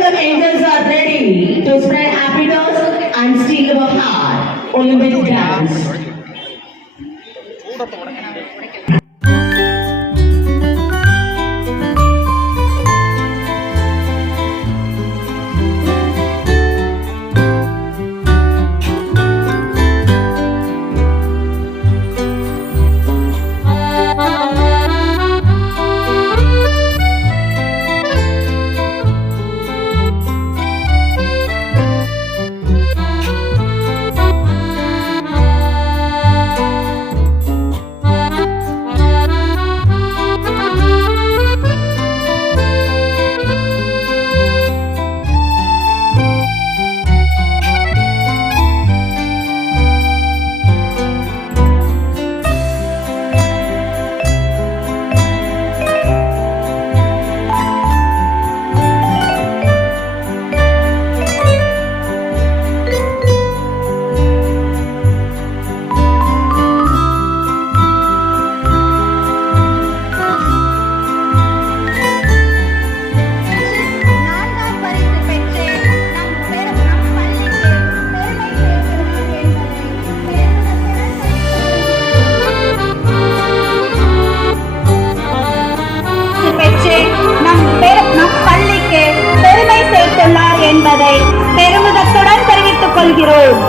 the angels are ready to spread happiness and steal our heart. Only with dance. என்பதை பெருமிதத்துடன் தெரிவித்துக் கொள்கிறோம்.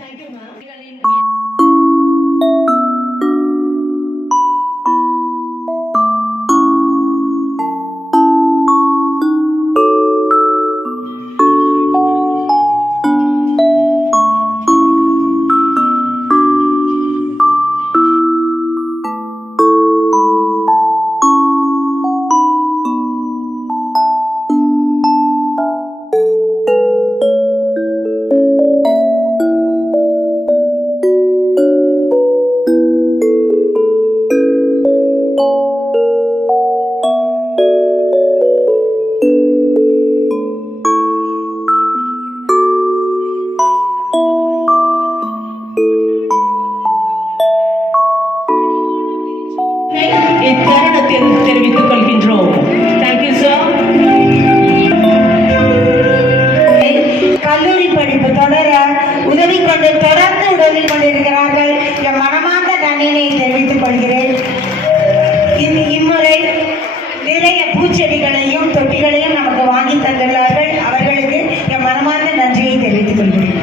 Thank you, ma'am. இத்தருணத்தில் தெரிவித்துக் கொள்கின்றோம். Thank you sir. கல்லூரி படிப்பு தொடர தொடர்ந்து உதவி கொண்டிருக்கிறார்கள். என் மனமார்ந்த நன்றியை தெரிவித்துக் கொள்கிறேன். இம்முறை நிறைய பூச்செடிகளையும் தொட்டிகளையும் நமக்கு வாங்கி தந்துள்ளார்கள். அவர்களுக்கு என் மனமார்ந்த நன்றியை தெரிவித்துக் கொள்கிறேன்.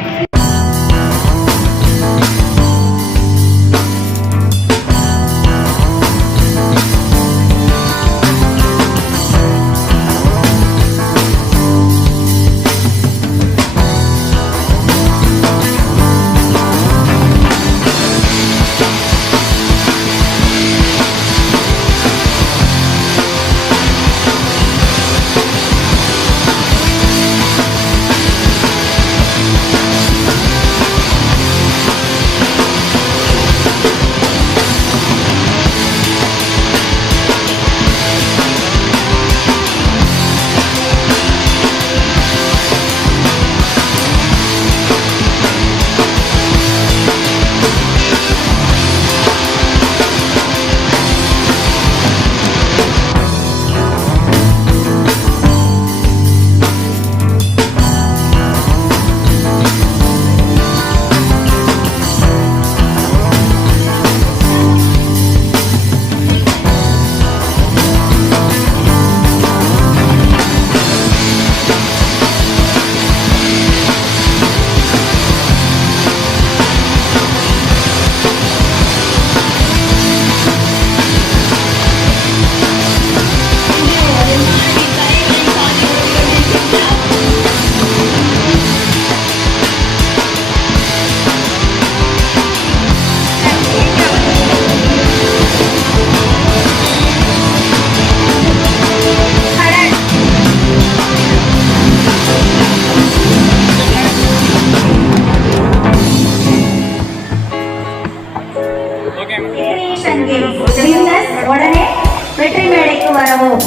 கிரியேஷன் கேம்ஸ் வின்னர்ஸ் உடனே வெற்றி மேடைக்கு வரவும்.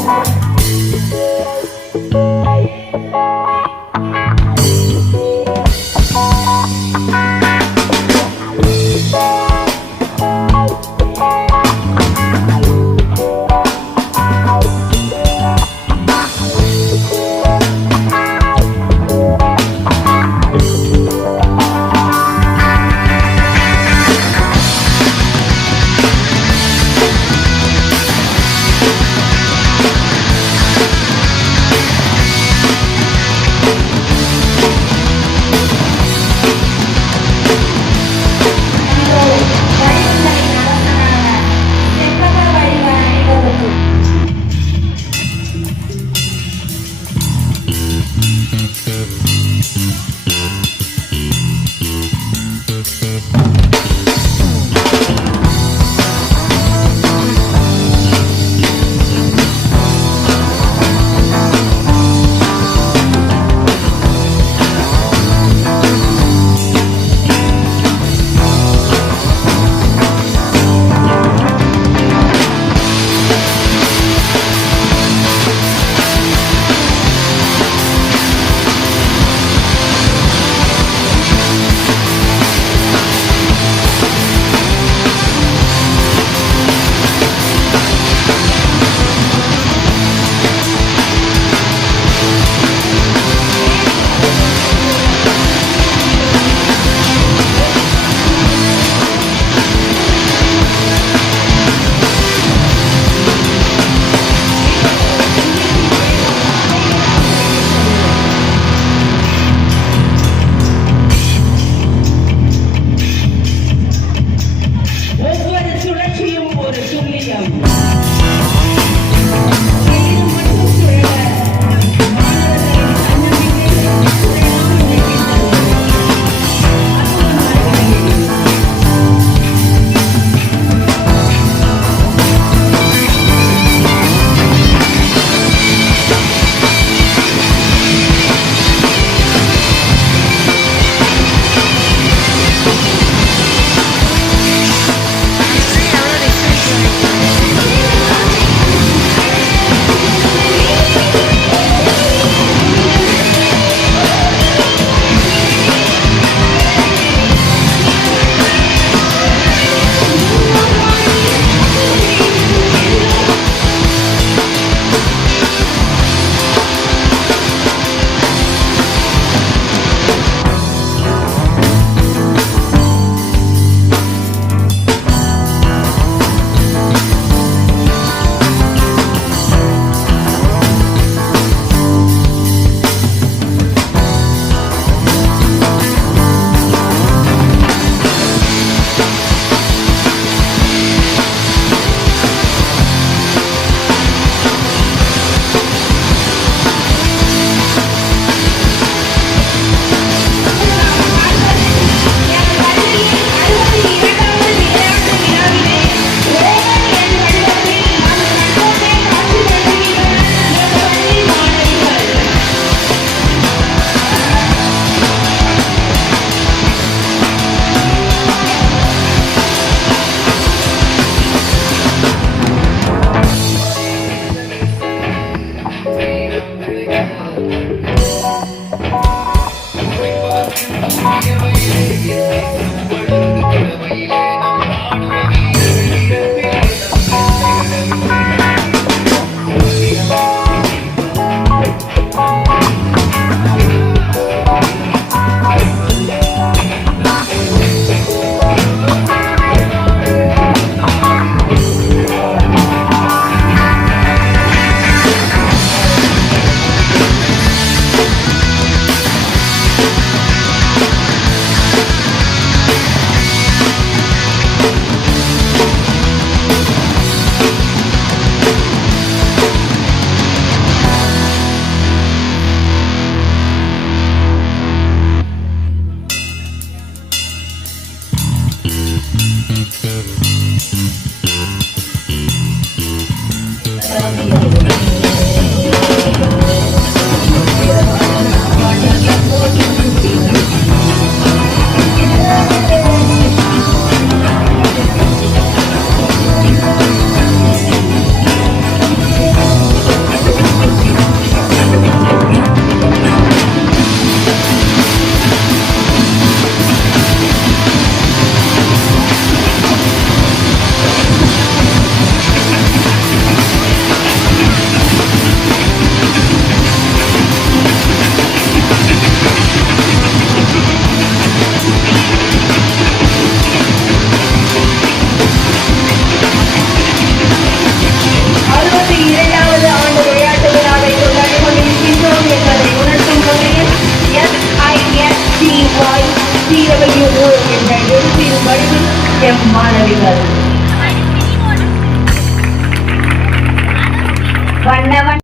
வண்ணவன்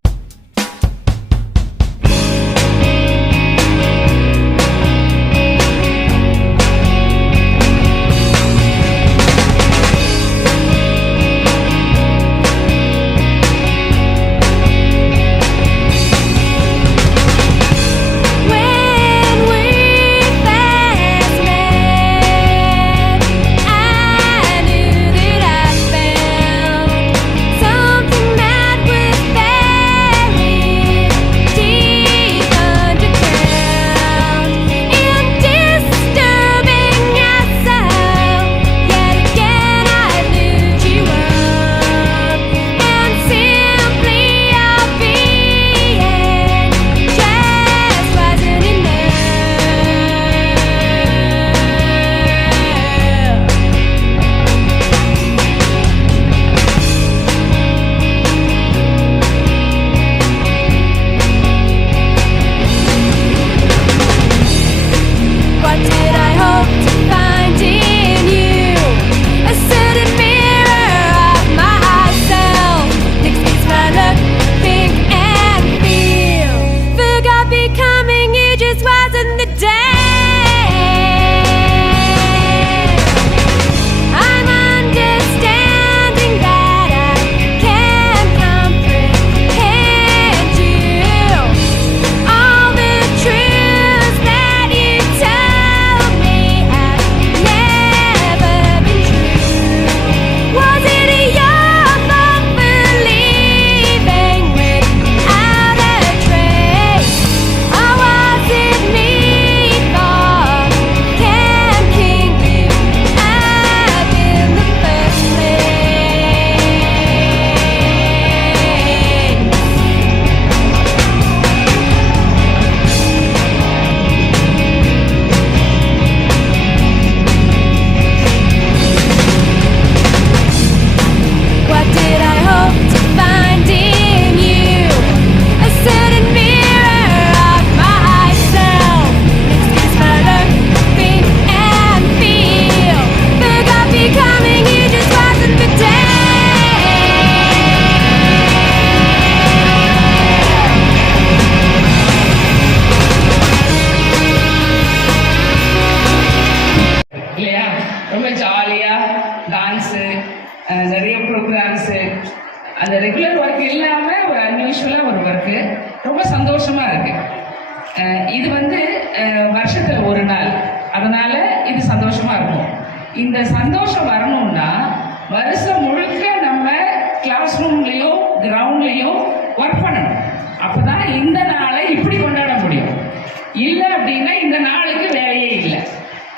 நிறைய ப்ரோக்ராம்ஸு அந்த ரெகுலர் ஒர்க் இல்லாமல் ஒரு அன்யூஷுவலாக ஒரு ஒர்க்கு ரொம்ப சந்தோஷமாக இருக்குது. இது வந்து வருஷத்தில் ஒரு நாள், அதனால் இது சந்தோஷமாக இருக்கும். இந்த சந்தோஷம் வரணும்னா வருஷம் முழுக்க நம்ம கிளாஸ் ரூம்லேயும் கிரவுண்ட்லேயும் ஒர்க் பண்ணணும். அப்போ தான் இந்த நாளை இப்படி கொண்டாட முடியும். இல்லை அப்படின்னா இந்த நாளுக்கு வேலையே இல்லை.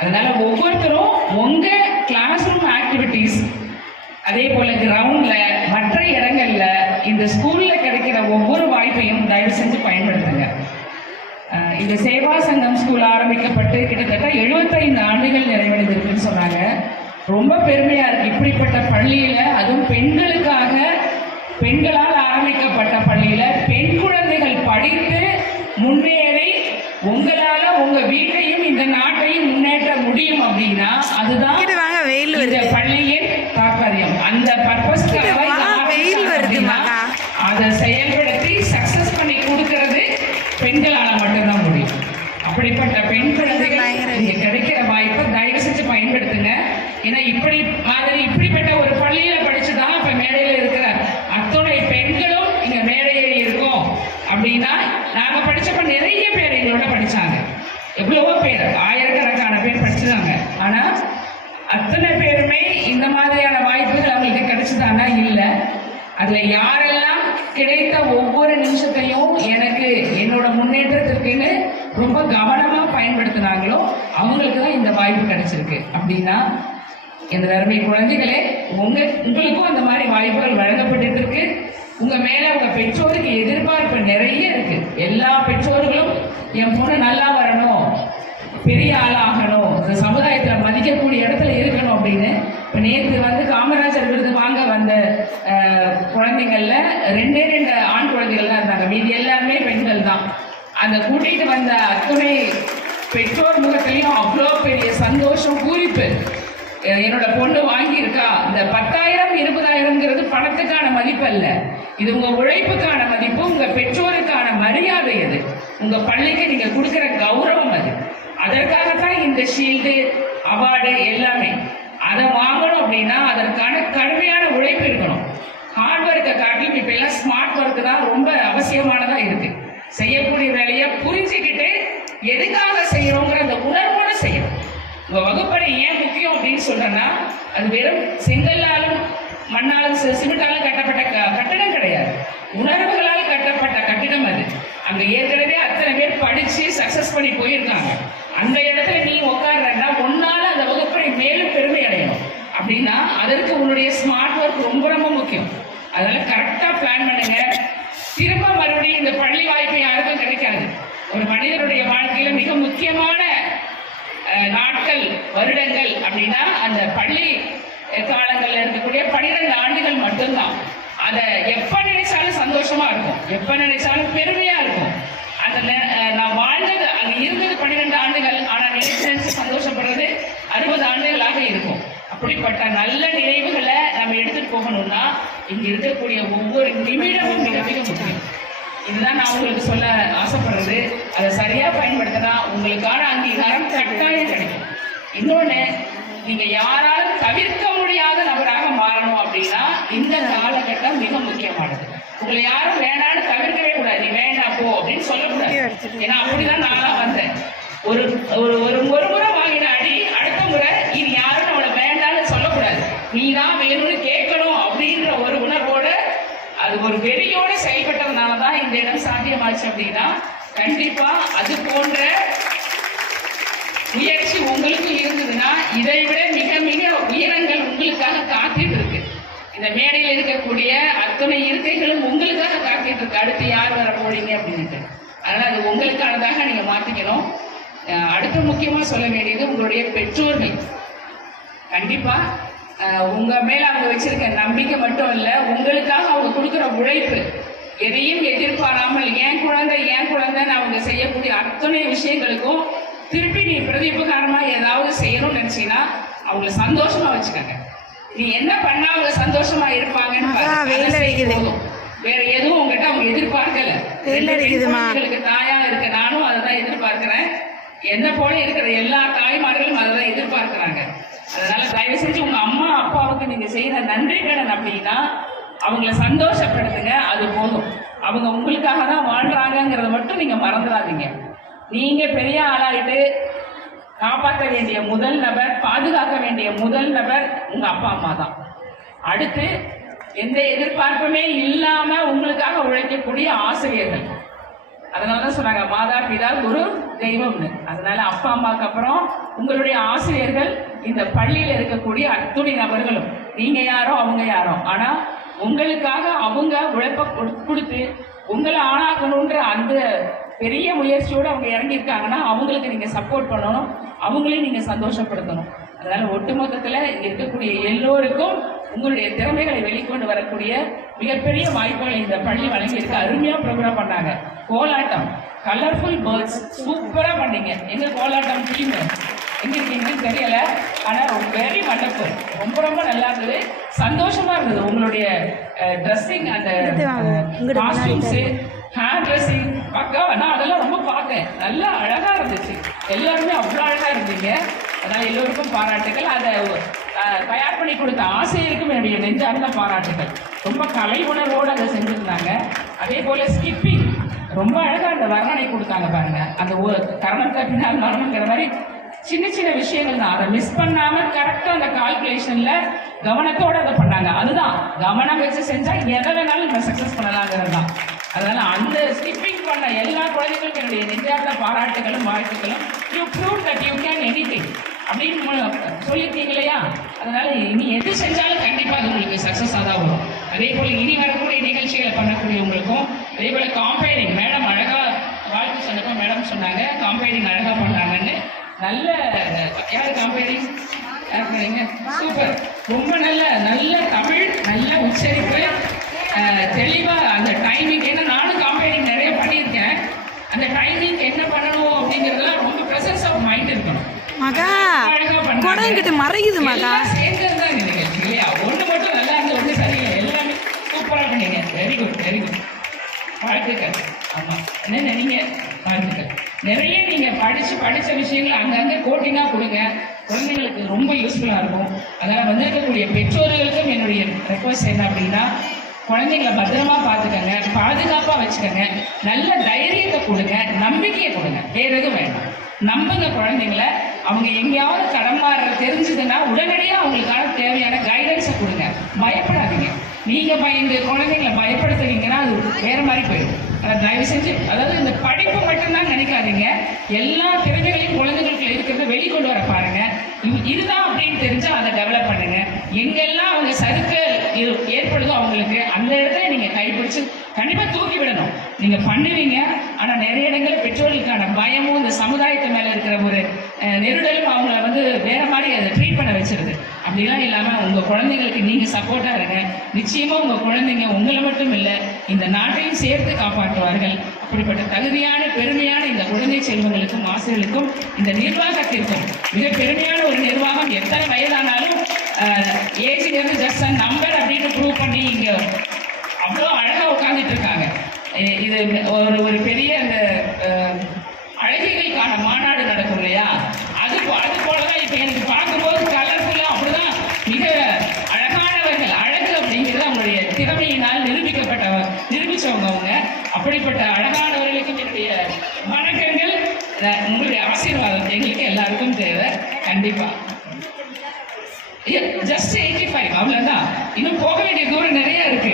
அதனால் ஒவ்வொருத்தரும் உங்கள் கிளாஸ் ரூம் ஆக்டிவிட்டீஸ், அதே போல் கிரவுண்டில் மற்ற இடங்களில் இந்த ஸ்கூலில் கிடைக்கிற ஒவ்வொரு வாய்ப்பையும் தயவு செஞ்சு பயன்படுத்துங்க. இந்த சேவா சங்கம் ஸ்கூல் ஆரம்பிக்கப்பட்டு கிட்டத்தட்ட 75 ஆண்டுகள் நிறைவடைந்திருக்குன்னு சொன்னாங்க. ரொம்ப பெருமையாக இருக்குது. இப்படிப்பட்ட பள்ளியில், அதுவும் பெண்களுக்காக, பெண்களால் ஆரம்பிக்கப்பட்ட பள்ளியில் பெண் குழந்தைகள் படித்து முன்னேறி உங்களால் உங்கள் வீட்டையும் இந்த நாட்டையும் முன்னேற்ற முடியும் அப்படின்னா அதுதான் இந்த பள்ளியின் தாற்பயம். அந்த பர்பஸ்க்காக அதை செயல்படுத்தி சக்சஸ் பண்ணி கொடுக்கறது பெண்களால் மட்டும்தான் முடியும். அப்படிப்பட்ட பெண் குழந்தைகள் இங்கே கிடைக்கிற வாய்ப்பை தயவு செஞ்சு பயன்படுத்துங்க. ஏன்னா இப்படிப்பட்ட ஒரு பள்ளியில் படிச்சுதான் இப்போ மேடையில் இருக்கிற அத்துணை பெண்களும் இங்கே மேடையில் இருக்கோம். அப்படின்னா நாங்கள் படித்தப்ப நிறைய பேர் எங்களோட படித்தாங்க. எவ்வளவோ பேர், ஆயிரக்கணக்கான பேர் படிச்சுதாங்க. ஆனால் அத்தனை பேருமே இந்த மாதிரியான வாய்ப்புகள் அவங்களுக்கு கிடைச்சதானா? இல்லை. அதில் யாரெல்லாம் கிடைத்த ஒவ்வொரு நிமிஷத்தையும் எனக்கு என்னோட முன்னேற்றத்திற்குன்னு ரொம்ப கவனமாக பயன்படுத்தினாங்களோ அவங்களுக்கு தான் இந்த வாய்ப்பு கிடைச்சிருக்கு. அப்படின்னா இந்த அருமை குழந்தைகளே, உங்களுக்கும் அந்த மாதிரி வாய்ப்புகள் வழங்கப்பட்டு இருக்கு. உங்கள் மேலே உங்கள் பெற்றோருக்கு எதிர்பார்ப்பு நிறைய இருக்கு. எல்லா பெற்றோர்களும் என் பொண்ணு நல்லா வரணும், பெரிய ஆளாகணும், இந்த சமுதாயத்தில் மதிக்கக்கூடிய இடத்துல இருக்கணும் அப்படின்னு. இப்போ நேற்று வந்து காமராஜர் விருது வாங்க வந்த குழந்தைங்கள்ல 2 ஆண் குழந்தைகள் தான் இருந்தாங்க. மீதி எல்லாருமே பெண்கள் தான். அந்த கூட்டிகிட்டு வந்த அத்துணை பெற்றோர் முகத்திலையும் அவ்வளோ பெரிய சந்தோஷம், பூரிப்பு. என்னோட பொண்ணு வாங்கியிருக்கா. இந்த 10,000 20,000 மதிப்புங்கிறது பணத்துக்கான மதிப்பு அல்ல. இது உங்க உழைப்புக்கான மதிப்பு, உங்க பெற்றோருக்கான மரியாதை, அது உங்க பள்ளிக்கு நீங்க கொடுக்கிற கௌரவம். அது அதற்காகத்தான் இந்த ஷீல்டு, அவார்டு எல்லாமே. அதை வாங்கணும் அப்படின்னா அதற்கான கடுமையான உழைப்பு இருக்கணும். ஹார்ட் ஒர்க்கை காட்டிலும் இப்ப எல்லாம் ஸ்மார்ட் ஒர்க் தான் ரொம்ப அவசியமானதா இருக்கு. செய்யக்கூடிய வேலையை புரிஞ்சுக்கிட்டு எதுக்காக செய்யறோங்கிற அந்த உணர்வோட செய்யணும். உங்க வகுப்பறை ஏன் முக்கியம் அப்படின்னு சொல்றேன்னா, அது வெறும் செங்கல்லாலும் மண்ணாலும் சிமெண்டாலும் கட்டப்பட்ட கட்டிடம் கிடையாது, உணர்வுகளால் கட்டப்பட்ட கட்டிடம் அது. அங்க ஏற்கனவே அத்தனை பேர் படிச்சு சக்சஸ் பண்ணி போயிருக்காங்க. அந்த இடத்துல நீ உட்கார்றா ஒன்னால அந்த வகுப்பறை மேலும் பெருமை அடையணும் அப்படின்னா அதற்கு உன்னுடைய ஸ்மார்ட் ஒர்க் ரொம்ப ரொம்ப முக்கியம். அதனால கரெக்டா பிளான் பண்ணுங்க. திரும்ப மறுபடியும் இந்த பள்ளி வாய்ப்பு யாருக்கும் கிடைக்காது. ஒரு மனிதனுடைய வாழ்க்கையில மிக முக்கியமான நாட்கள், வருடங்கள் அப்படின்னா அந்த பள்ளி காலங்கள்ல இருக்கக்கூடிய 12 ஆண்டுகள் மட்டும்தான். அதை எப்ப நினைச்சாலும் சந்தோஷமா இருக்கும், எப்ப நினைச்சாலும் பெருமையா இருக்கும். அந்த நான் வாழ்ந்தது, அங்க இருந்தது 12 ஆண்டுகள், ஆனா நினைச்சு சந்தோஷப்படுறது 60 ஆண்டுகளாக இருக்கும். அப்படிப்பட்ட நல்ல நினைவுகளை நம்ம எடுத்துட்டு போகணும்னா இங்க இருக்கக்கூடிய ஒவ்வொரு நிமிடமும் மிக மிக முக்கியம். இதுதான் நான் உங்களுக்கு சொல்ல ஆசைப்படுறது. அதை சரியா பயன்படுத்தினா உங்களுக்கான அங்கீகாரம் கட்டாயம் கிடைக்கும். இன்னொன்னு, நீங்க யாராலும் தவிர்க்க முடியாத நபராக மாறணும் அப்படின்னா இந்த காலகட்டம் மிக முக்கியமானது. உங்களை யாரும் வேணான்னு தவிர்க்கவே கூடாது. நீ வேண்டாம் போ அப்படின்னு சொல்லக்கூடாது. ஏன்னா அப்படிதான் நான்லாம் வந்தேன். ஒரு ஒரு முறை வாங்கின அடி அடுத்த முறை இது யாரும் அவளை வேண்டான்னு சொல்லக்கூடாது, நீ தான் வேணும்னு கேட்கணும் அப்படின்ற ஒரு உணர்வோட, அது ஒரு வெறியோட செயல்பட்டதுனாலதான் இந்த இடம் சாத்தியமாச்சு. அப்படின்னா கண்டிப்பா அது போன்ற முயற்சி உங்களுக்கு இருந்ததுன்னா இதை விட மிக மிக உயரங்கள் உங்களுக்காக காத்துட்டு இருக்கு. இந்த மேடையில் இருக்கக்கூடிய அத்தனை இருக்கைகளும் உங்களுக்காக காத்துட்டு இருக்கு. அடுத்து யார் வர போறீங்க அப்படின்ட்டு. அதனால அது உங்களுக்கானதாக நீங்க மாத்திக்கணும். அடுத்து முக்கியமா சொல்ல வேண்டியது உங்களுடைய பெற்றோர்கள். கண்டிப்பா உங்க மேல அவங்க வச்சிருக்க நம்பிக்கை மட்டும் இல்ல, உங்களுக்காக அவங்க கொடுக்கிற உழைப்பு. எதையும் எதிர்பாராமல் என் குழந்தைன்னு அவங்க செய்யக்கூடிய அத்தனை விஷயங்களுக்கும் திருப்பி நீ பிரதிபகாரமா ஏதாவது செய்யணும்னு நினைச்சீங்கன்னா அவங்களை சந்தோஷமா வச்சுக்கங்க. நீ என்ன பண்ணா அவங்க சந்தோஷமா இருப்பாங்கன்னு வேற எதுவும் உங்ககிட்ட அவங்க எதிர்பார்க்கல. உங்களுக்கு தாயா இருக்க நானும் அதை தான் எதிர்பார்க்கிறேன். என்ன போல இருக்கிற எல்லா தாய்மார்களும் அதை தான் எதிர்பார்க்கிறாங்க. அதனால தயவு செஞ்சு உங்க அம்மா அப்பாவுக்கு நீங்க செய்யற நன்றி கடன் அப்படின்னா அவங்கள சந்தோஷப்படுத்துங்க, அது போதும். அவங்க உங்களுக்காக தான் வாழ்றாங்கிறத மட்டும் நீங்க மறந்துடாதீங்க. நீங்க பெரிய ஆளாயிட்டு காப்பாற்ற வேண்டிய முதல் நபர், பாதுகாக்க வேண்டிய முதல் நபர் உங்க அப்பா அம்மா தான். அடுத்து எந்த எதிர்பார்ப்புமே இல்லாம உங்களுக்காக உழைக்கக்கூடிய ஆசிரியர்கள். அதனாலதான் சொன்னாங்க மாதா பிதா குரு தெய்வம்னு. அதனால அப்பா அம்மாவுக்கு அப்புறம் உங்களுடைய ஆசிரியர்கள், இந்த பள்ளியில இருக்கக்கூடிய அத்துணை நபர்களும். நீங்க யாரோ அவங்க யாரோ, ஆனா உங்களுக்காக அவங்க உழைப்ப கொடுத்து உங்களை ஆளாக்கணுன்ற அந்த பெரிய முயற்சியோடு அவங்க இறங்கியிருக்காங்கன்னா அவங்களுக்கு நீங்க சப்போர்ட் பண்ணணும், அவங்களையும் நீங்க சந்தோஷப்படுத்தணும். அதனால ஒட்டுமொத்தத்துல இங்க இருக்கக்கூடிய எல்லோருக்கும் உங்களுடைய திறமைகளை வெளிக்கொண்டு வரக்கூடிய மிகப்பெரிய வாய்ப்புகளை இந்த பள்ளி வழங்கியிருக்கு. அருமையா ப்ரோக்ராம் பண்ணாங்க. கோலாட்டம், கலர்ஃபுல் பேர்ட்ஸ் சூப்பரா பண்ணீங்க. எங்க கோலாட்டம் டீம் எங்க இருக்கீங்கன்னு தெரியல, ஆனா வெரி வண்டர்ஃபுல், ரொம்ப ரொம்ப நல்லா இருந்தது, சந்தோஷமா இருந்தது. உங்களுடைய ட்ரெஸ்ஸிங், அந்த காஸ்டியூம்ஸ், ஹேர் ட்ரெஸ்ஸிங் பக்காவா, நான் அதெல்லாம் ரொம்ப பார்த்தேன், நல்லா அழகா இருந்துச்சு. எல்லாருமே அவ்வளோ அழகா இருந்தீங்க. அதனால எல்லோருக்கும் பாராட்டுகள். அதை தயார் பண்ணி கொடுத்த ஆசிரியருக்கும் என்னுடைய நெஞ்சார்ந்த பாராட்டுகள். ரொம்ப கலை உணர்வோடு அதை செஞ்சிருந்தாங்க. அதே போல ஸ்கிப்பிங் ரொம்ப அழகா அந்த வர்ணனை கொடுத்தாங்க பாருங்க. அந்த கரணம் தப்பினால் மரணங்கிற மாதிரி சின்ன சின்ன விஷயங்கள் தான். அதை மிஸ் பண்ணாம கரெக்டா அந்த கால்குலேஷன்ல கவனத்தோட அதை பண்ணாங்க. அதுதான் கவனம் வச்சு செஞ்சா எதை வேணாலும் நம்ம சக்சஸ் பண்ணலாங்கிறது தான். அதனால அந்த ஸ்கிப்பிங் பண்ண எல்லா குழந்தைகளுக்கும் என்னுடைய நெஞ்சார்ந்த பாராட்டுகளும் வாழ்த்துக்களும். You prove that you can anything அப்படின்னு சொல்லியிருக்கீங்க இல்லையா? அதனால இனி எது செஞ்சாலும் கண்டிப்பா அது உங்களுக்கு சக்சஸாக தான் வரும். அதே போல இனி வரக்கூடிய நிகழ்ச்சிகளை பண்ணக்கூடியவங்களுக்கும் அதே போல காம்பைனிங், மேடம் அழகா வாழ்த்து சொன்னப்போ மேடம் சொன்னாங்க காம்பைனிங் அழகா பண்ணாங்கன்னு. நல்ல யாரு காம்பைனிங் சூப்பர், ரொம்ப நல்ல தமிழ், நல்ல உச்சரிப்பு, தெளிவா அந்த டைமிங். ஏன்னா நானும் காம்பைனிங் நிறைய பண்ணியிருக்கேன். அந்த டைமிங் என்ன பண்ணணும் அப்படிங்கறதுலாம் ரொம்ப பிரசன்ஸ் ஆஃப் மைண்ட் இருக்கணும். மகா குடம் கிட்ட மறைக்குது மகா. சேர்ந்தது தான் நிகழ்ச்சி இல்லையா? ஒண்ணு மட்டும் நல்லா இருந்து ஒண்ணு சரியில்லை. படிச்ச விஷயங்களை அங்கங்கே கோட்டிங்கா கொடுங்க. குழந்தைங்களுக்கு ரொம்ப யூஸ்ஃபுல்லா இருக்கும். அதனால வந்திருக்கக்கூடிய பெற்றோர்களுக்கும் என்னுடைய ரெக்வஸ்ட் என்ன அப்படின்னா, குழந்தைங்களை பத்திரமா பார்த்துக்கங்க, பாதுகாப்பா வச்சுக்கோங்க, நல்ல தைரியத்தை கொடுங்க, நம்பிக்கையை கொடுங்க. வேற எதுவும் வேண்டாம். நம்புங்க குழந்தைங்கள. அவங்க எங்கேயாவது கடமாற தெரிஞ்சதுன்னா உடனடியாக அவங்களுக்கான தேவையான கைடன்ஸை கொடுங்க. பயப்படாதீங்க. நீங்க பயந்து குழந்தைங்களை பயப்படுத்துறீங்கன்னா அது வேற மாதிரி போயிடும். தயவு செஞ்சு, அதாவது இந்த படிப்பு மட்டும்தான் நினைக்காதீங்க, எல்லா திறமைகளையும் குழந்தைகளுக்கு இருக்கிறத வெளிக்கொண்டு வர பாருங்க. இதுதான் அப்படின்னு தெரிஞ்சா அதை டெவலப் பண்ணுங்க. எங்கெல்லாம் அவங்க சறுக்கல் ஏற்படுதோ அவங்களுக்கு அந்த இடத்துல நீங்க கைப்பிடிச்சு கண்டிப்பா தூக்கி விடணும். நீங்க பண்ணுவீங்க. ஆனா நிறைய இடங்களில் பெற்றோர்களுக்கான பயமும் இந்த சமுதாயத்து மேல இருக்கிற ஒரு நெருடலும் அவங்கள வேற மாதிரி அதை ட்ரீட் பண்ண வச்சிருது. அப்படிலாம் இல்லாம உங்க குழந்தைங்களுக்கு நீங்க சப்போர்ட்டா இருங்க. நிச்சயமா உங்க குழந்தைங்க உங்களை மட்டும் இல்லை, இந்த நாட்டையும் சேர்த்து காப்பாற்றுவார்கள். அப்படிப்பட்ட தகுதியான பெருமையான இந்த குழந்தை செல்வங்களுக்கும் ஆசிரியர்களுக்கும் இந்த நிர்வாகத்திற்கும் மிக பெருமையான ஒரு நிர்வாகம். எத்தனை வயதானாலும் ஏஜ்ங்கிறது ஜஸ்ட் அ நம்பர் அப்படின்னு ப்ரூவ் பண்ணி இங்க அவ்வளோ அழகா உட்கார்ந்துட்டு இருக்காங்க. இது ஒரு பெரிய அந்த அழகிகளுக்கான மாநாடு நடக்கும் இல்லையா, அது போலதான் இப்ப எனக்கு பார்க்கும்போது கலர்ஃபுல்லா அப்படிதான் மிக அழகானவர்கள். அழகு அப்படிங்கிறது அவங்களுடைய திறமையினால் நிரூபிச்சவங்க அவங்க. அப்படிப்பட்ட அழகானவர்களுக்கும் என்னுடைய வணக்கங்கள், உங்களுடைய ஆசீர்வாதம் எங்களுக்கு எல்லாருக்கும் தேவை. கண்டிப்பா ஜஸ்ட் 85 அவ்வளவுதான். இன்னும் போக வேண்டிய தூரம் நிறைய இருக்கு,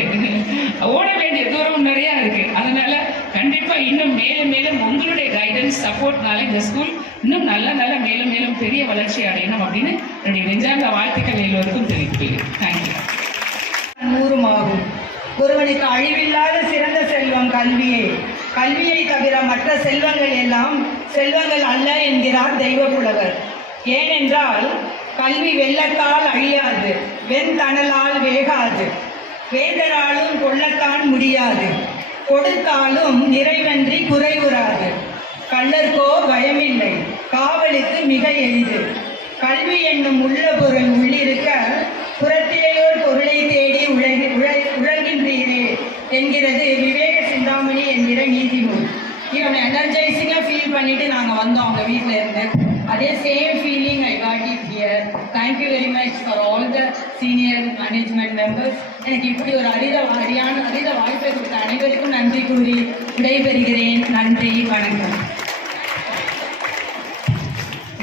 ஓட வேண்டிய தூரம் நிறைய இருக்கு. அதனால கண்டிப்பா இன்னும் மேலும் மேலும் உங்களுடைய கைடன்ஸ் சப்போர்ட்னால இந்த ஸ்கூல் இன்னும் நல்ல மேலும் மேலும் பெரிய வளர்ச்சி அடையணும் அப்படின்னு என்னுடைய நெஞ்சார்ந்த வாழ்த்துக்கள் எல்லோருக்கும் தெரிவிக்கிறேன். தேங்க்யூ. நூறுமாகும். ஒருவனுக்கு அழிவில்லாத சிறந்த செல்வம் கல்வியே. கல்வியை தவிர மற்ற செல்வங்கள் எல்லாம் செல்வங்கள் அல்ல என்கிறார் தெய்வ புலவர். ஏனென்றால் கல்வி வெள்ளத்தால் அழியாது, வெண்தணலால் வேகாது, வேந்தராலும் கொள்ளத்தான் முடியாது, கொடுத்தாலும் நிறைவன்றி குறைவுறாது, கள்ளர்க்கோ பயமில்லை, காவலுக்கு மிக எளிது, கல்வி என்னும் உள்ள பொருள் உள்ளிருக்க புறத்திலேயோர் பொருளை தேடி உழல்கின்றீரே என்கிறது விவேக சிந்தாமணி என்கிற நீதிநூல். இவனை எனர்ஜைசிங்காக ஃபீல் பண்ணிட்டு நாங்கள் வந்தோம் அவங்க வீட்டில் இருந்து. அதே same feeling I got it here. Thank you very much for all the senior management members. எனக்கு இப்படி ஒரு அரித வாய்ப்பை கொடுத்த அனைவருக்கும் நன்றி கூறி விடைபெறுகிறேன். நன்றி, வணக்கம்.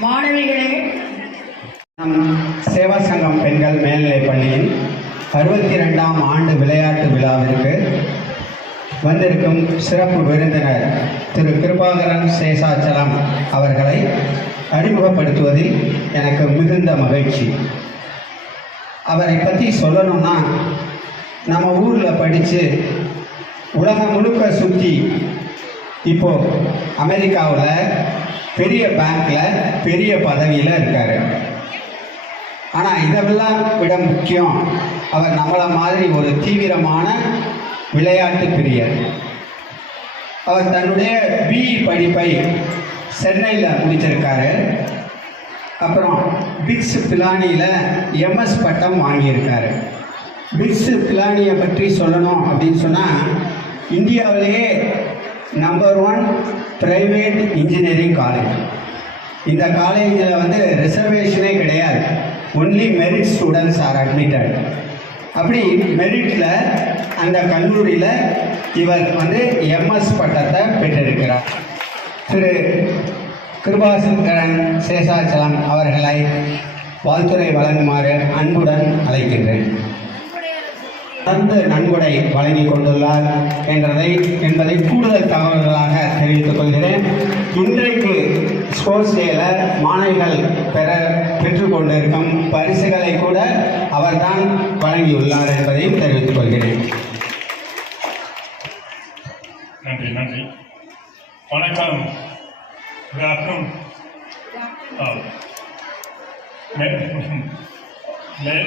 மாணவிகளே, நம் சேவா சங்கம் பெண்கள் மேல்நிலைப் பள்ளியின் 62ஆம் ஆண்டு விளையாட்டு விழாவிற்கு வந்திருக்கும் சிறப்பு விருந்தினர் திரு கிருபாகரன் சேஷாச்சலம் அவர்களை அறிமுகப்படுத்துவதில் எனக்கு மிகுந்த மகிழ்ச்சி. அவரை பற்றி சொல்லணும்னா, நம்ம ஊரில் படித்து உலகம் முழுக்க சுற்றி இப்போது அமெரிக்காவில் பெரிய பேங்க்கில் பெரிய பதவியில் இருக்கார். ஆனால் இதெல்லாம் விட முக்கியம், அவர் நம்மளை மாதிரி ஒரு தீவிரமான விளையாட்டு பிரியர். அவர் தன்னுடைய பிஇ படிப்பை சென்னையில் முடிச்சிருக்காரு. அப்புறம் பிக்ஸ் பிலானியில் எம்எஸ் பட்டம் வாங்கியிருக்காரு. பிக்ஸ் பிலானியை பற்றி சொல்லணும் அப்படின்னு சொன்னால், இந்தியாவிலேயே நம்பர் 1 பிரைவேட் இன்ஜினியரிங் காலேஜ். இந்த காலேஜில் ரிசர்வேஷனே கிடையாது, only merit students are admitted. அப்படி மெரிட்டில் அந்த கல்லூரியில் இவர் எம்எஸ் பட்டத்தை பெற்றிருக்கிறார். திரு கிருபாகரன் சேஷாச்சலம் அவர்களை வாழ்த்துரை வழங்குமாறு அன்புடன் அழைக்கின்றேன். தொடர்ந்து நன்கொடை வழங்கி கொண்டுள்ளார் என்பதை கூடுதல் தகவல்களாக தெரிவித்துக் கொள்கிறேன். இன்றைக்கு ஸ்போர்ட்ஸ் டேல மாணவிகள் பெற்றுக்கொண்டிருக்கும் பரிசுகளை கூட அவர்தான் வழங்கியுள்ளார் என்பதையும் தெரிவித்துக் கொள்கிறேன். நன்றி. வணக்கம். Good afternoon.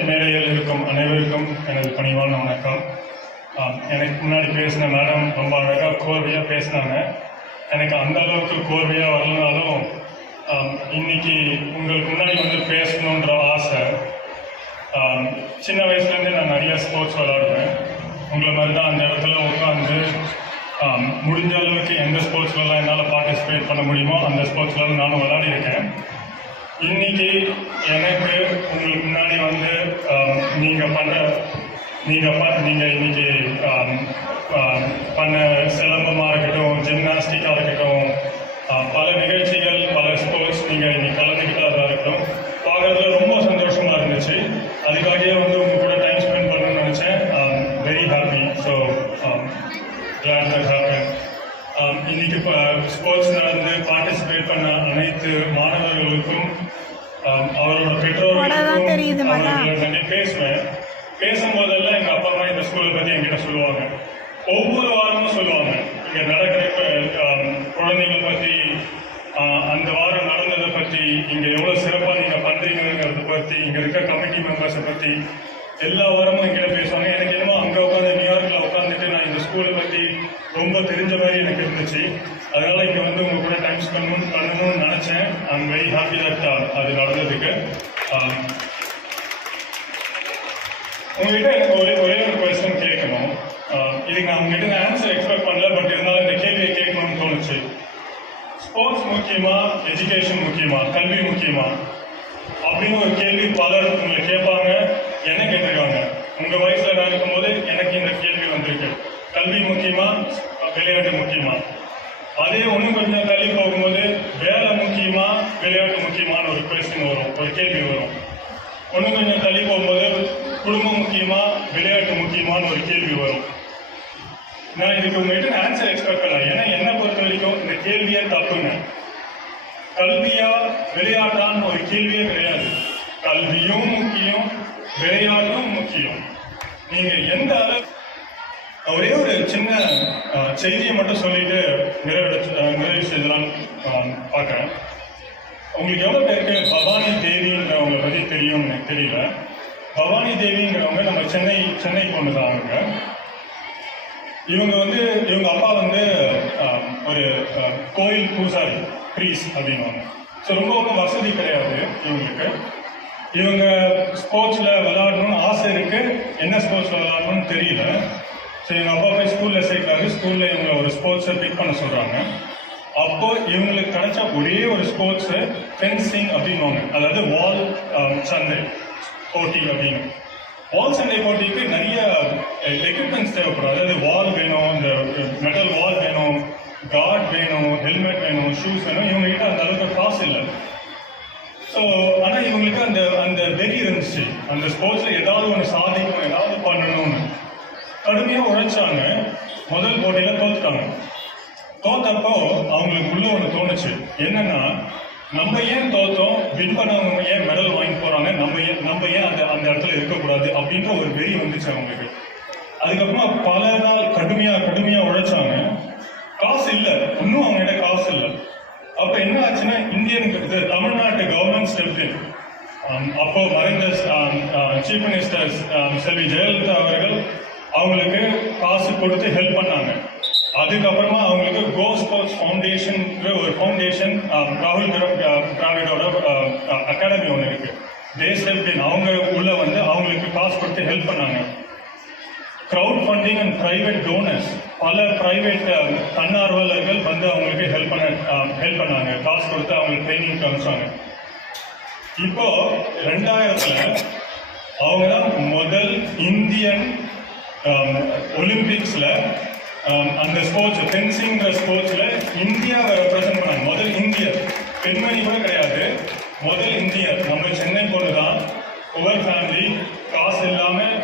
மேடையில் இருக்கும் அனைவருக்கும் எனது பணிவான வணக்கம். எனக்கு முன்னாடி பேசின மேடம் ரொம்ப அழகாக கோர்வையாக பேசினாங்க. எனக்கு அந்த அளவுக்கு கோர்வையாக வரலனாலும் இன்னைக்கு உங்களுக்கு முன்னாடி பேசணுன்ற ஆசை. சின்ன வயசுலேருந்தே நான் நிறைய ஸ்போர்ட்ஸ் விளையாடுவேன். உங்களை மாதிரி தான் அந்த இடத்துல உட்காந்து முடிஞ்ச அளவுக்கு எந்த ஸ்போர்ட்ஸ்லாம் என்னால் பார்ட்டிசிபேட் பண்ண முடியுமோ அந்த ஸ்போர்ட்ஸ்லாம் நானும் விளையாடிருக்கேன். இன்னைக்கு எனக்கு உங்களுக்கு முன்னாடி வந்து நீங்கள் இன்னைக்கு பண்ண சிலம்பமாக இருக்கட்டும், ஜிம்னாஸ்டிக்காக இருக்கட்டும், பல நிகழ்ச்சிகள், பல ஸ்போர்ட்ஸ் நீங்கள் இன்னைக்கு கலந்துக்கிட்டதாக இருக்கட்டும், பார்க்கறதுல ரொம்ப சந்தோஷமாக இருந்துச்சு. அதுக்காகவே வந்து உங்கள் கூட டைம் ஸ்பெண்ட் பண்ணணும்னு நினச்சேன். Very happy. So glad that happened. இன்னைக்கு ஸ்போர்ட்ஸ் நடந்து பார்ட்டிசிபேட் பண்ண அனைத்து மாணவர்களுக்கும் அவரோட பெற்றோர்களுக்கும் அவர்களை பேசுவேன். பேசும்போதெல்லாம் எங்கள் அப்பா அம்மா இந்த ஸ்கூலை பற்றி என்கிட்ட சொல்லுவாங்க. ஒவ்வொரு வாரமும் சொல்லுவாங்க, இங்கே நடக்கிற குழந்தைங்களை பற்றி, அந்த வாரம் நடந்ததை பற்றி, இங்கே எவ்வளோ சிறப்பாக நீங்கள் பண்ணுறீங்கிறத பற்றி, இங்கே இருக்க கமிட்டி மெம்பர்ஸை பற்றி எல்லா வாரமும் என்கிட்ட பேசுவாங்க. எனக்கு என்னமோ அங்கே உட்காந்து நியூயார்க்கில் உட்காந்துட்டு நான் இந்த ஸ்கூலை பற்றி ரொம்ப தெரிஞ்ச மாதிரி எனக்கு இருந்துச்சு. அதனால இங்கே வந்து உங்கள் கூட டைம் ஸ்பெண்ட் பண்ணணும்னு நினச்சேன். ஐம் வெரி ஹாப்பி தட் அது நடந்ததுக்கு. உங்ககிட்ட எனக்கு ஒரே ஒரு கொஸ்டின் கேட்கணும். இதுக்கு நான் உங்ககிட்ட ஆன்சர் எக்ஸ்பெக்ட் பண்ணல, பட் இருந்தாலும் இந்த கேள்வியை கேட்கணும்னு தோணுச்சு. ஸ்போர்ட்ஸ் முக்கியமா, எஜுகேஷன் முக்கியமா, கல்வி முக்கியமா அப்படின்னு ஒரு கேள்வி பலர் உங்களை கேட்பாங்க. என்ன கேட்டிருக்காங்க? உங்கள் வயசில் நான் இருக்கும்போது எனக்கு இந்த கேள்வி வந்திருக்கு. கல்வி முக்கியமா, விளையாட்டு முக்கியமா? அதே ஒன்றும் கொஞ்சம் தள்ளி போகும்போது வேலை முக்கியமா, விளையாட்டு முக்கியமான ஒரு கொஸ்டின் வரும், ஒரு கேள்வி வரும். ஒன்றும் கொஞ்சம் தள்ளி போகும்போது குடும்பம் முக்கியமா, விளையாட்டு முக்கியமான ஒரு கேள்வி வரும். நான் இதுக்கு உங்கள்கிட்ட ஆன்சர் எக்ஸ்பெக்ட் பண்ணல. ஏன்னா என்னை பொறுத்த வரைக்கும் இந்த கேள்வியே தப்புங்க. கல்வியா விளையாட்டான்னு ஒரு கேள்வியே கிடையாது. கல்வியும் முக்கியம், விளையாட்டும் முக்கியம். நீங்க எந்த அளவு ஒரே ஒரு சின்ன செய்தியை மட்டும் சொல்லிட்டு நிறைவு செய்யலாம்னு பார்க்குறேன். உங்களுக்கு எவ்வளோ பேருக்கு பவானி தேவிங்கிறவங்களை பற்றி தெரியும்னு எனக்கு தெரியல. பவானி தேவிங்கிறவங்க நம்ம சென்னை பொண்ணு தான். இவங்க அப்பா வந்து ஒரு கோயில் பூசாரி, ப்ரீஸ் அப்படின்வாங்க. ஸோ ரொம்ப வசதி கிடையாது இவங்களுக்கு. இவங்க ஸ்போர்ட்ஸில் விளையாடணும்னு ஆசை இருக்குது. என்ன ஸ்போர்ட்ஸில் விளையாடணும்னு தெரியல. ஸோ எங்கள் அப்பா போய் ஸ்கூலில் சேர்க்குறாங்க. ஸ்கூலில் இவங்களை ஒரு ஸ்போர்ட்ஸை பிக் பண்ண சொல்கிறாங்க. அப்போ இவங்களுக்கு கிடைச்ச ஒரே ஒரு ஸ்போர்ட்ஸு ஃபென்சிங் அப்படின்வாங்க. அதாவது வால் சண்டை போட்டி அப்படின்னு. வால் சண்டை போட்டிக்கு நிறைய எக்யூப்மெண்ட்ஸ் தேவைப்படும். அதாவது வால் வேணும், இந்த மெட்டல் வால் வேணும், கார்ட் வேணும், ஹெல்மெட் வேணும், ஷூஸ் வேணும். இவங்ககிட்ட அந்த அளவுக்கு காசு இல்லை. ஸோ ஆனால் இவங்களுக்கு அந்த வெறி இருந்துச்சு. அந்த ஸ்போர்ட்ஸில் ஏதாவது ஒன்று சாதிக்கணும், ஏதாவது பண்ணணும்னு கடுமையாக உழைச்சாங்க. முதல் போட்டியில் தோத்துட்டாங்க. தோத்தப்போ அவங்களுக்கு உள்ள ஒன்று தோணுச்சு. என்னன்னா, நம்ம ஏன் தோத்தோம், வின் பண்ணவங்க ஏன் மெடல் வாங்கி போறாங்க, நம்ம ஏன் அந்த இடத்துல இருக்கக்கூடாது அப்படின்ற ஒரு வெறி வந்துச்சு அவங்களுக்கு. அதுக்கப்புறமா பல நாள் கடுமையா உழைச்சாங்க. காசு இல்லை, இன்னும் அவங்ககிட்ட காசு இல்லை. அப்ப என்ன ஆச்சுன்னா, தமிழ்நாட்டு கவர்மெண்ட் ஸ்டெப் இன். அப்போ மறைந்த சீஃப் மினிஸ்டர் செல்வி ஜெயலலிதா அவர்கள் அவங்களுக்கு காசு கொடுத்து ஹெல்ப் பண்ணாங்க. அதுக்கப்புறமா அவங்களுக்கு கோ ஸ்போர்ட்ஸ் ஃபவுண்டேஷன் ஒரு ஃபவுண்டேஷன், ராகுல் டிராவிடோட அகாடமி ஒன்று இருக்கு. தே ஸ்டெப்ட் இன். அவங்க உள்ள வந்து அவங்களுக்கு காசு கொடுத்து ஹெல்ப் பண்ணாங்க. Crowd funding and private donors, பல பிரைவேட் தன்னார்வலர்கள் வந்து அவங்களுக்கு ஹெல்ப் பண்ணாங்க. காசு கொடுத்து அவங்களுக்கு ட்ரைனிங் காமிச்சாங்க. இப்போ 2000 அவங்க தான் முதல் இந்தியன் ஒலிம்பிக்ஸ்ல அந்த ஸ்போர்ட்ஸ் ஃபென்சிங்கிற ஸ்போர்ட்ஸ்ல இந்தியாவை ரெப்ரசென்ட் பண்ணாங்க. முதல் இந்தியர், பெண்மணி கூட கிடையாது, முதல் இந்தியர். நம்ம சென்னை பொண்ணு தான், புவர் ஃபேமிலி, காசு இல்லாமல்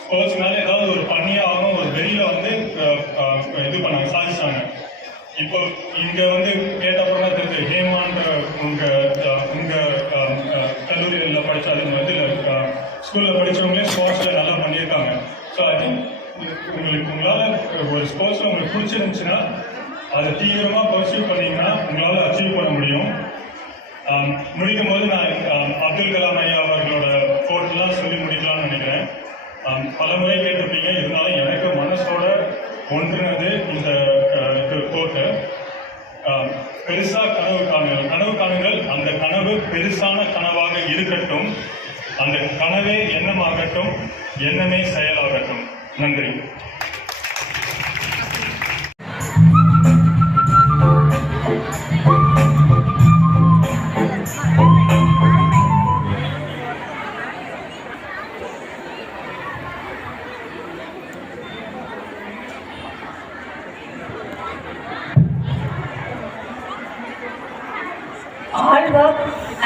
ஸ்போர்ட்ஸ் மேலே ஏதாவது ஒரு பண்ணியாகவும் ஒரு வெளியில வந்து இது பண்ணாங்க, சாதிச்சாங்க. இப்போ இங்க வந்து கேட்டப்பறம் தான் தெரியுது, ஹேமான்ற உங்க கல்லூரிகளில் படித்தாலும் வந்து ஸ்கூலில் படித்தவங்களே ஸ்போர்ட்ஸில் நல்லா பண்ணியிருக்காங்க. ஸோ ஐ திங்க் உங்களால் ஒரு ஸ்போர்ட்ஸில் உங்களுக்கு பிடிச்சிருந்துச்சுன்னா அதை தீவிரமாக பர்சியூ பண்ணிங்கன்னா உங்களால் அச்சீவ் பண்ண முடியும். முடிக்கும் போது நான் அப்துல் கலாம் ஐயா அவர்களோட கோட்லாம் சொல்லி முடிக்கலாம்னு நினைக்கிறேன். பல முறை கேட்டிருப்பீங்க, இருந்தாலும் எனக்கு மனசோட ஒன்றுனது இந்த கோட்டு. பெருசாக கனவு காணுங்கள், அந்த கனவு பெருசான கனவாக இருக்கட்டும், அந்த கனவே எண்ணமாகட்டும், எண்ணமே செயலாகட்டும். நன்றி.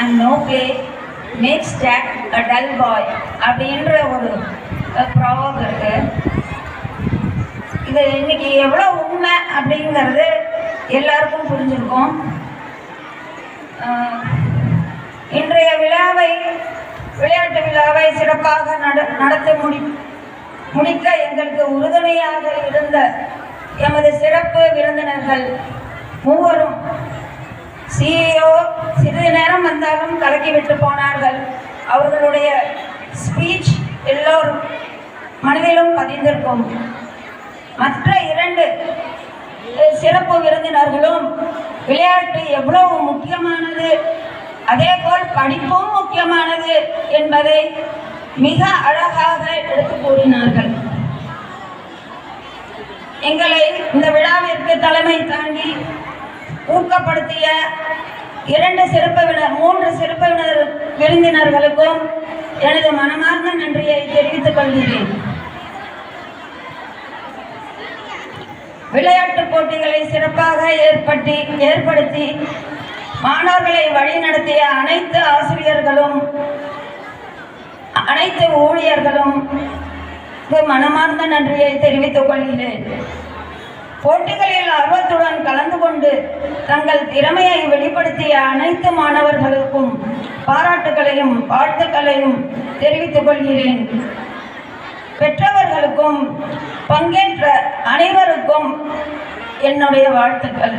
and no play makes Jack a dull boy அப்படின்ற ஒரு ப்ராவர்ப் இருக்கு. இது இன்னைக்கு எவ்வளோ உண்மை அப்படிங்கிறது எல்லாருக்கும் புரிஞ்சிருக்கும். இன்றைய விளையாட்டு விழாவை சிறப்பாக நடத்த முடிக்க எங்களுக்கு உறுதுணையாக இருந்த எமது சிறப்பு விருந்தினர்கள் மூவரும் CEO சிறிது நேரம் வந்தாலும் கலக்கிவிட்டு போனார்கள். அவர்களுடைய ஸ்பீச் எல்லோரும் மனதிலும் பதிந்திருக்கும். மற்ற 2 சிறப்பு விருந்தினர்களும் விளையாட்டு எவ்வளவு முக்கியமானது, அதேபோல் படிப்பும் முக்கியமானது என்பதை மிக அழகாக எடுத்து கூறினார்கள். எங்களை இந்த விழாவிற்கு தலைமை தாங்கி ஊக்கப்படுத்திய 3 சிறப்பு விருந்தினர்களுக்கும் எனது மனமார்ந்த நன்றியை தெரிவித்துக் கொள்கிறேன். விளையாட்டுப் போட்டிகளை சிறப்பாக ஏற்படுத்தி மாணவர்களை வழிநடத்திய அனைத்து ஆசிரியர்களும் அனைத்து ஊழியர்களும் மனமார்ந்த நன்றியை தெரிவித்துக் கொள்கிறேன். போட்டிகளில் ஆர்வத்துடன் கலந்து கொண்டு தங்கள் திறமையை வெளிப்படுத்திய அனைத்து மாணவர்களுக்கும் பாராட்டுகளையும் வாழ்த்துக்களையும் தெரிவித்துக் கொள்கிறேன். பெற்றவர்களுக்கும் பங்கேற்ற அனைவருக்கும் என்னுடைய வாழ்த்துக்கள்.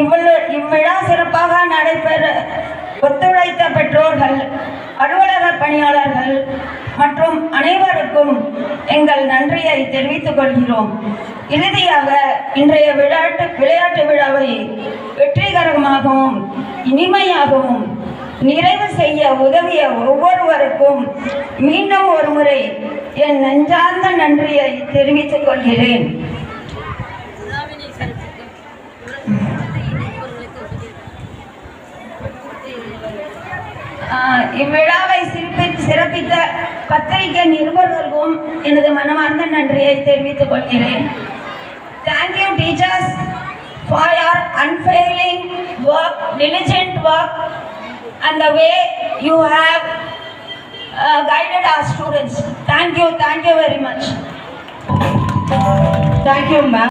இவ்விழா சிறப்பாக நடைபெற ஒத்துழைத்த பெற்றோர்கள், அலுவலக பணியாளர்கள் மற்றும் அனைவருக்கும் எங்கள் நன்றியை தெரிவித்துக் கொள்கிறோம். இறுதியாக இன்றைய விளையாட்டு விழாவை வெற்றிகரமாகவும் இனிமையாகவும் நிறைவு செய்ய உதவிய ஒவ்வொருவருக்கும் மீண்டும் ஒரு முறை என் நெஞ்சார்ந்த நன்றியை தெரிவித்துக் கொள்கிறேன். இவ்விழாவை சிறப்பித்த பத்திரிகை நிருபர்களுக்கும் எனது மனமார்ந்த நன்றியை தெரிவித்துக் கொள்கிறேன். Thank you teachers for your unfailing work, diligent work and the way you have guided our students. Thank you very much. Thank you, ma'am.